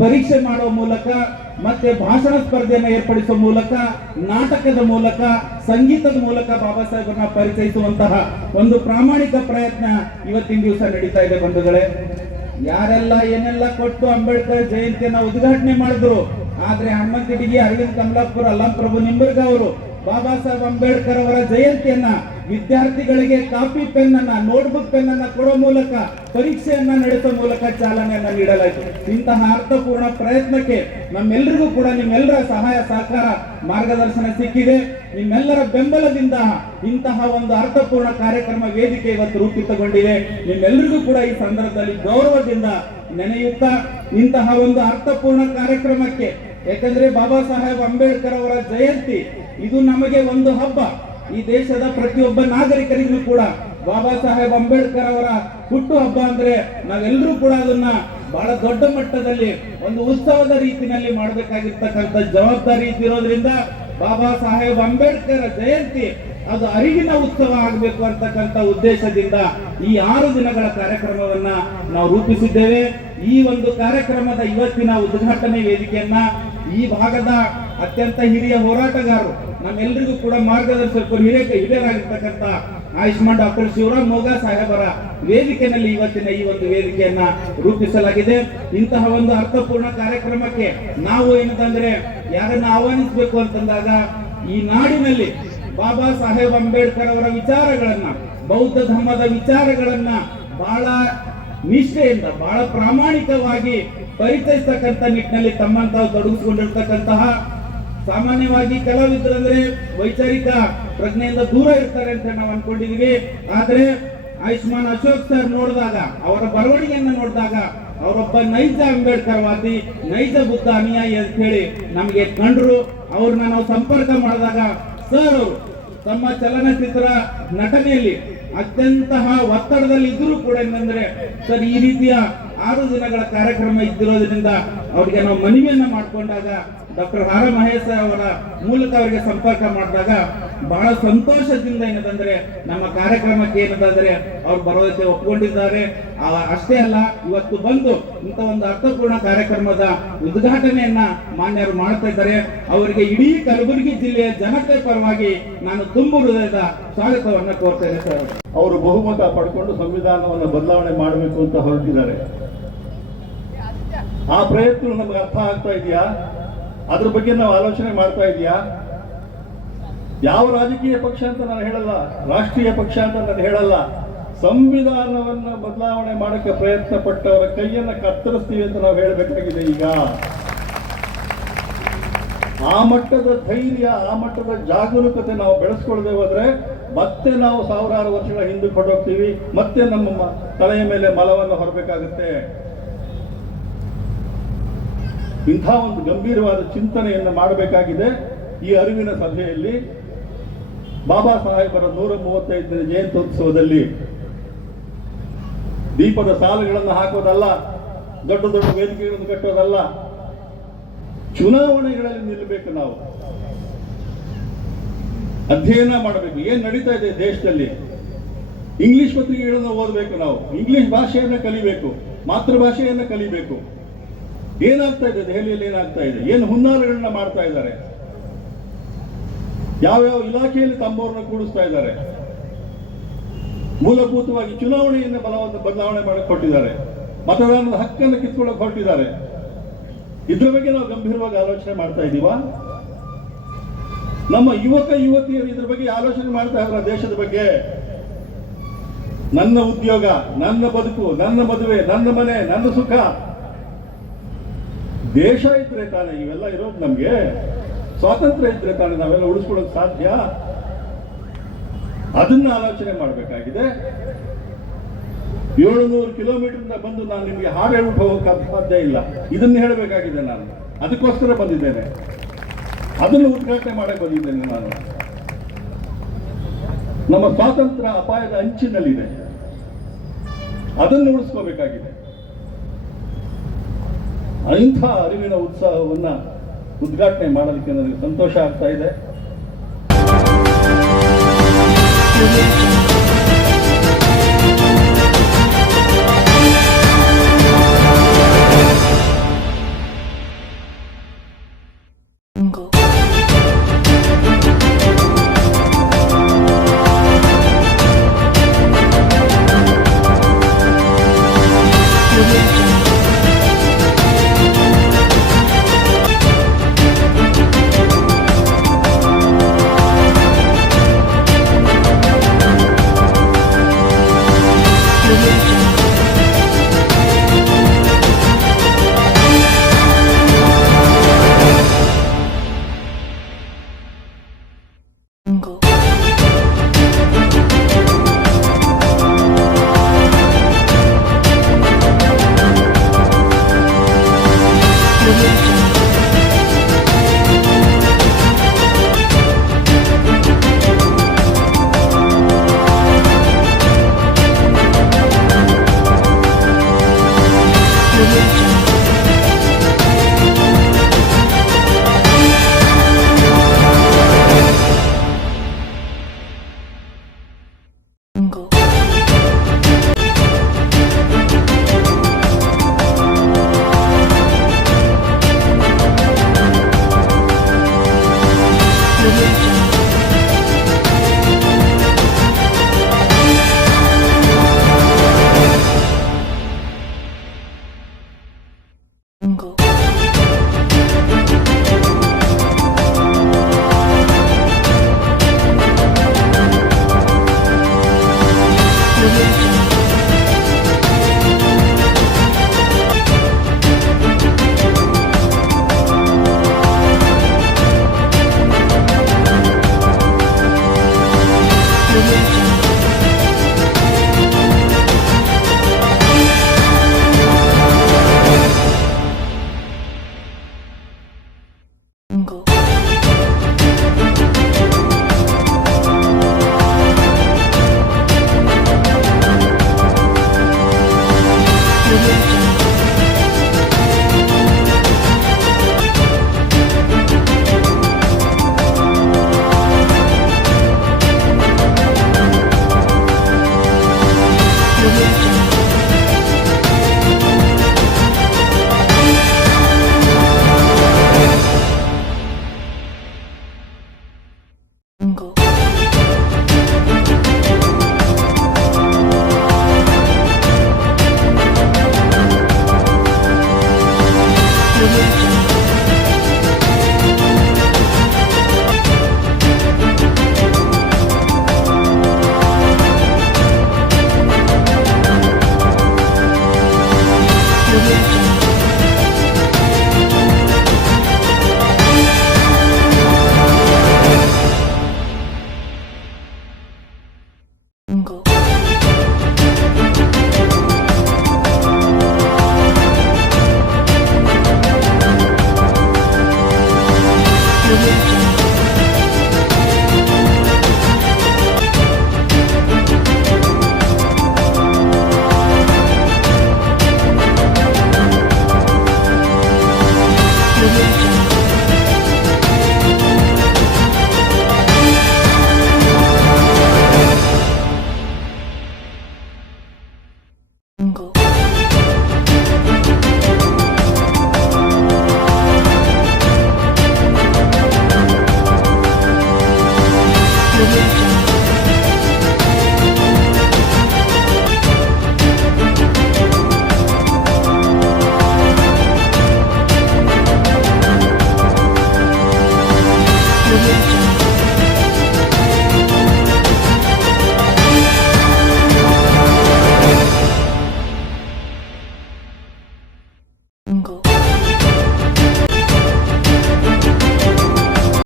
ಪರೀಕ್ಷೆ ಮಾಡುವ ಮೂಲಕ ಮತ್ತೆ ಭಾಷಣ ಸ್ಪರ್ಧೆಯನ್ನು ಏರ್ಪಡಿಸುವ ಮೂಲಕ, ನಾಟಕದ ಮೂಲಕ, ಸಂಗೀತದ ಮೂಲಕ ಬಾಬಾ ಸಾಹೇಬರನ್ನ ಪರಿಚಯಿಸುವಂತಹ ಒಂದು ಪ್ರಾಮಾಣಿಕ ಪ್ರಯತ್ನ ಇವತ್ತಿನ ದಿವಸ ನಡೀತಾ ಇದೆ ಬಂಧುಗಳೇ. ಯಾರೆಲ್ಲ ಏನೆಲ್ಲ ಕೊಟ್ಟು ಅಂಬೇಡ್ಕರ್ ಜಯಂತಿಯನ್ನ ಉದ್ಘಾಟನೆ ಮಾಡಿದ್ರು, ಆದ್ರೆ ಹನುಮಂತಡಿಗಿ, ಅರವಿಂದ್ ಕಮಲಾಪುರ, ಅಲ್ಲಂಪ್ರಭು ನಿಂಬರ್ಗ ಅವರು ಬಾಬಾ ಸಾಹೇಬ್ ಅಂಬೇಡ್ಕರ್ ಅವರ ಜಯಂತಿಯನ್ನ ವಿದ್ಯಾರ್ಥಿಗಳಿಗೆ ಕಾಪಿ ಪೆನ್ ಅನ್ನ, ನೋಟ್ಬುಕ್ ಪೆನ್ ಅನ್ನ ಕೊಡೋ ಮೂಲಕ, ಪರೀಕ್ಷೆಯನ್ನ ನಡೆಸುವ ಮೂಲಕ ಚಾಲನೆಯನ್ನ ನೀಡಲಾಯಿತು. ಇಂತಹ ಅರ್ಥಪೂರ್ಣ ಪ್ರಯತ್ನಕ್ಕೆ ನಮ್ಮೆಲ್ಲರಿಗೂ ಕೂಡ ನಿಮ್ಮೆಲ್ಲರ ಸಹಾಯ ಸಹಕಾರ ಮಾರ್ಗದರ್ಶನ ಸಿಕ್ಕಿದೆ. ನಿಮ್ಮೆಲ್ಲರ ಬೆಂಬಲದಿಂದ ಇಂತಹ ಒಂದು ಅರ್ಥಪೂರ್ಣ ಕಾರ್ಯಕ್ರಮ ವೇದಿಕೆ ಇವತ್ತು ರೂಪಿತಗೊಂಡಿದೆ. ನಿಮ್ಮೆಲ್ಲರಿಗೂ ಕೂಡ ಈ ಸಂದರ್ಭದಲ್ಲಿ ಗೌರವದಿಂದ ನೆನೆಯುತ್ತಾ ಇಂತಹ ಒಂದು ಅರ್ಥಪೂರ್ಣ ಕಾರ್ಯಕ್ರಮಕ್ಕೆ, ಯಾಕಂದ್ರೆ ಬಾಬಾ ಸಾಹೇಬ್ ಅಂಬೇಡ್ಕರ್ ಅವರ ಜಯಂತಿ ಇದು ನಮಗೆ ಒಂದು ಹಬ್ಬ. ಈ ದೇಶದ ಪ್ರತಿಯೊಬ್ಬ ನಾಗರಿಕರಿಗೂ ಕೂಡ ಬಾಬಾ ಸಾಹೇಬ್ ಅಂಬೇಡ್ಕರ್ ಅವರ ಹುಟ್ಟು ಹಬ್ಬ ಅಂದ್ರೆ ನಾವೆಲ್ಲರೂ ಕೂಡ ಅದನ್ನ ಬಹಳ ದೊಡ್ಡ ಮಟ್ಟದಲ್ಲಿ ಒಂದು ಉತ್ಸವದ ರೀತಿಯಲ್ಲಿ ಮಾಡಬೇಕಾಗಿರ್ತಕ್ಕಂಥ ಜವಾಬ್ದಾರಿ ಇದ್ದಿರೋದ್ರಿಂದ ಬಾಬಾ ಸಾಹೇಬ್ ಅಂಬೇಡ್ಕರ್ ಜಯಂತಿ ಅದು ಅರಿವಿನ ಉತ್ಸವ ಆಗಬೇಕು ಅಂತಕ್ಕಂಥ ಉದ್ದೇಶದಿಂದ ಈ 6 ದಿನಗಳ ಕಾರ್ಯಕ್ರಮವನ್ನ ನಾವು ರೂಪಿಸಿದ್ದೇವೆ. ಈ ಒಂದು ಕಾರ್ಯಕ್ರಮದ ಇವತ್ತಿನ ಉದ್ಘಾಟನೆ ವೇದಿಕೆಯನ್ನ ಈ ಭಾಗದ ಅತ್ಯಂತ ಹಿರಿಯ ಹೋರಾಟಗಾರರು, ನಮ್ಮೆಲ್ಲರಿಗೂ ಕೂಡ ಮಾರ್ಗದರ್ಶಕರು, ಹಿರಿಯರಾಗಿರ್ತಕ್ಕಂಥ ಆಯುಷ್ಮಾನ್ ಡಾಕ್ಟರ್ ಶಿವರಾಮ್ ಮೋಗಾ ಸಾಹೇಬರ ವೇದಿಕೆಯಲ್ಲಿ ಇವತ್ತಿನ ಈ ಒಂದು ವೇದಿಕೆಯನ್ನ ರೂಪಿಸಲಾಗಿದೆ. ಇಂತಹ ಒಂದು ಅರ್ಥಪೂರ್ಣ ಕಾರ್ಯಕ್ರಮಕ್ಕೆ ನಾವು ಏನಂತಂದ್ರೆ ಯಾರನ್ನ ಆಹ್ವಾನಿಸಬೇಕು ಅಂತಂದಾಗ ಈ ನಾಡಿನಲ್ಲಿ ಬಾಬಾ ಸಾಹೇಬ್ ಅಂಬೇಡ್ಕರ್ ಅವರ ವಿಚಾರಗಳನ್ನ, ಬೌದ್ಧ ಧರ್ಮದ ವಿಚಾರಗಳನ್ನ ಬಹಳ ನಿಷ್ಠೆಯಿಂದ, ಬಹಳ ಪ್ರಾಮಾಣಿಕವಾಗಿ ಪರಿಚಯಿಸ್ತಕ್ಕಂಥ ನಿಟ್ಟಿನಲ್ಲಿ ತಮ್ಮನ್ನು ತಾವು ತೊಡಗಿಸಿಕೊಂಡಿರ್ತಕ್ಕಂತಹ, ಸಾಮಾನ್ಯವಾಗಿ ಕಲಾವಿದರಂದ್ರೆ ವೈಚಾರಿಕ ಪ್ರಜ್ಞೆಯಿಂದ ದೂರ ಇರ್ತಾರೆ ಅಂತ ನಾವು ಅನ್ಕೊಂಡಿದೀವಿ. ಆದ್ರೆ ಆಯುಷ್ಮಾನ್ ಅಶೋಕ್ ಸರ್ ನೋಡಿದಾಗ, ಅವರ ಬರವಣಿಗೆಯನ್ನು ನೋಡಿದಾಗ ಅವರೊಬ್ಬ ನೈಜ ಅಂಬೇಡ್ಕರ್ ವಾದಿ, ನೈಜ ಬುದ್ಧ ಅನುಯಾಯಿ ಅಂತ ಹೇಳಿ ನಮಗೆ ಕಂಡ್ರು. ಅವ್ರನ್ನ ನಾವು ಸಂಪರ್ಕ ಮಾಡಿದಾಗ ಸರ್ ಅವರು ತಮ್ಮ ಚಲನಚಿತ್ರ ನಟನೆಯಲ್ಲಿ ಅತ್ಯಂತ ಒತ್ತಡದಲ್ಲಿ ಇದ್ರೂ ಕೂಡ ಏನಂದ್ರೆ ಸರ್ ಈ ರೀತಿಯ 6 ದಿನಗಳ ಕಾರ್ಯಕ್ರಮ ಇದ್ದಿರೋದ್ರಿಂದ ಅವರಿಗೆ ನಾವು ಮನವಿಯನ್ನ ಮಾಡಿಕೊಂಡಾಗ ಡಾಕ್ಟರ್ ಆರ್ ಮಹೇಶ್ ಅವರ ಮೂಲಕ ಅವರಿಗೆ ಸಂಪರ್ಕ ಮಾಡಿದಾಗ ಬಹಳ ಸಂತೋಷದಿಂದ ಏನಂದ್ರೆ ನಮ್ಮ ಕಾರ್ಯಕ್ರಮಕ್ಕೆ ಏನಂದ್ರೆ ಅವ್ರು ಬರೋದಕ್ಕೆ ಒಪ್ಕೊಂಡಿದ್ದಾರೆ. ಅಷ್ಟೇ ಅಲ್ಲ, ಇವತ್ತು ಬಂದು ಇಂಥ ಒಂದು ಅರ್ಥಪೂರ್ಣ ಕಾರ್ಯಕ್ರಮದ ಉದ್ಘಾಟನೆಯನ್ನ ಮಾನ್ಯರು ಮಾಡ್ತಾ ಇದ್ದಾರೆ. ಅವರಿಗೆ ಇಡೀ ಕಲಬುರಗಿ ಜಿಲ್ಲೆಯ ಜನತೆ ಪರವಾಗಿ ನಾನು ತುಂಬು ಹೃದಯದ ಸ್ವಾಗತವನ್ನ ಕೋರ್ತೇನೆ ಸರ್. ಅವರು ಬಹುಮತ ಪಡ್ಕೊಂಡು ಸಂವಿಧಾನವನ್ನು ಬದಲಾವಣೆ ಮಾಡಬೇಕು ಅಂತ ಹೊರಟಿದ್ದಾರೆ. ಆ ಪ್ರಯತ್ನ ನಮ್ಗೆ ಅರ್ಥ ಆಗ್ತಾ ಇದೆಯಾ? ಅದ್ರ ಬಗ್ಗೆ ನಾವು ಆಲೋಚನೆ ಮಾಡ್ತಾ ಇದೆಯಾ? ಯಾವ ರಾಜಕೀಯ ಪಕ್ಷ ಅಂತ ನಾನು ಹೇಳಲ್ಲ, ರಾಷ್ಟ್ರೀಯ ಪಕ್ಷ ಅಂತ ನಾನು ಹೇಳಲ್ಲ. ಸಂವಿಧಾನವನ್ನ ಬದಲಾವಣೆ ಮಾಡಕ್ಕೆ ಪ್ರಯತ್ನ ಪಟ್ಟವರ ಕೈಯನ್ನ ಕತ್ತರಿಸ್ತೀವಿ ಅಂತ ನಾವು ಹೇಳಬೇಕಾಗಿದೆ. ಈಗ ಆ ಮಟ್ಟದ ಧೈರ್ಯ, ಆ ಮಟ್ಟದ ಜಾಗರೂಕತೆ ನಾವು ಬೆಳೆಸ್ಕೊಳ್ದೆ ಹೋದ್ರೆ ಮತ್ತೆ ನಾವು ಸಾವಿರಾರು ವರ್ಷಗಳ ಹಿಂದಕ್ಕೆ ಹೊರಟೋಗ್ತೀವಿ. ಮತ್ತೆ ನಮ್ಮ ತಲೆಯ ಮೇಲೆ ಮಲವನ್ನು ಹೊರಬೇಕಾಗುತ್ತೆ. ಇಂಥ ಒಂದು ಗಂಭೀರವಾದ ಚಿಂತನೆಯನ್ನು ಮಾಡಬೇಕಾಗಿದೆ. ಈ ಅರಿವಿನ ಸಭೆಯಲ್ಲಿ ಬಾಬಾ ಸಾಹೇಬರ 135ನೇ ಜಯಂತ್ಯೋತ್ಸವದಲ್ಲಿ ದೀಪದ ಸಾಲುಗಳನ್ನು ಹಾಕೋದಲ್ಲ, ದೊಡ್ಡ ದೊಡ್ಡ ವೇದಿಕೆಗಳನ್ನು ಕಟ್ಟೋದಲ್ಲ, ಚುನಾವಣೆಗಳಲ್ಲಿ ನಿಲ್ಲಬೇಕು. ನಾವು ಅಧ್ಯಯನ ಮಾಡಬೇಕು, ಏನ್ ನಡೀತಾ ಇದೆ ದೇಶದಲ್ಲಿ. ಇಂಗ್ಲಿಷ್ ಪತ್ರಿಕೆಗಳನ್ನು ಓದಬೇಕು, ನಾವು ಇಂಗ್ಲಿಷ್ ಭಾಷೆಯನ್ನ ಕಲಿಬೇಕು, ಮಾತೃಭಾಷೆಯನ್ನ ಕಲಿಬೇಕು. ಏನಾಗ್ತಾ ಇದೆ ದೆಹಲಿಯಲ್ಲಿ, ಏನಾಗ್ತಾ ಇದೆ, ಏನು ಹುನ್ನಾರಗಳನ್ನ ಮಾಡ್ತಾ ಇದ್ದಾರೆ, ಯಾವ್ಯಾವ ಇಲಾಖೆಯಲ್ಲಿ ತಮ್ಮವ್ರನ್ನ ಕೂಡಿಸ್ತಾ ಇದ್ದಾರೆ. ಮೂಲಭೂತವಾಗಿ ಚುನಾವಣೆಯನ್ನು ಬದಲಾವಣೆ ಮಾಡಕ್ಕೆ ಹೊರಟಿದ್ದಾರೆ, ಮತದಾನದ ಹಕ್ಕನ್ನು ಕಿತ್ಕೊಳ್ಳಕ್ಕೆ ಹೊರಟಿದ್ದಾರೆ. ಇದ್ರ ಬಗ್ಗೆ ನಾವು ಗಂಭೀರವಾಗಿ ಆಲೋಚನೆ ಮಾಡ್ತಾ ಇದ್ದೀವಾ? ನಮ್ಮ ಯುವಕ ಯುವತಿಯರು ಇದ್ರ ಬಗ್ಗೆ ಆಲೋಚನೆ ಮಾಡ್ತಾ ಇದ್ದಾರೆ. ದೇಶದ ಬಗ್ಗೆ, ನನ್ನ ಉದ್ಯೋಗ, ನನ್ನ ಬದುಕು, ನನ್ನ ಮದುವೆ, ನನ್ನ ಮನೆ, ನನ್ನ ಸುಖ. ದೇಶ ಇದ್ರೆ ತಾನೆ ಇವೆಲ್ಲ ಇರೋದು. ನಮ್ಗೆ ಸ್ವಾತಂತ್ರ್ಯ ಇದ್ರೆ ತಾನೆ ನಾವೆಲ್ಲ ಉಳಿಸ್ಕೊಳ್ಳೋಕೆ ಸಾಧ್ಯ. ಅದನ್ನ ಆಲೋಚನೆ ಮಾಡಬೇಕಾಗಿದೆ. 700 ಕಿಲೋಮೀಟರ್ ಬಂದು ನಾನು ನಿಮಗೆ ಹಾಡು ಹೇಳ್ಬಿಟ್ಟು ಹೋಗೋಕೆ ಸಾಧ್ಯ ಇಲ್ಲ. ಇದನ್ನ ಹೇಳಬೇಕಾಗಿದೆ. ನಾನು ಅದಕ್ಕೋಸ್ಕರ ಬಂದಿದ್ದೇನೆ, ಅದನ್ನು ಉದ್ಘಾಟನೆ ಮಾಡಕ್ಕೆ ಬಂದಿದ್ದೇನೆ. ನಾನು ನಮ್ಮ ಸ್ವಾತಂತ್ರ್ಯ ಅಪಾಯದ ಅಂಚಿನಲ್ಲಿದೆ, ಅದನ್ನು ಉಳಿಸ್ಕೋಬೇಕಾಗಿದೆ. ಇಂಥ ಅರಿವಿನ ಉತ್ಸಾಹವನ್ನ ಉದ್ಘಾಟನೆ ಮಾಡೋದಕ್ಕೆ ನನಗೆ ಸಂತೋಷ ಆಗ್ತಾ ಇದೆ. Thank you.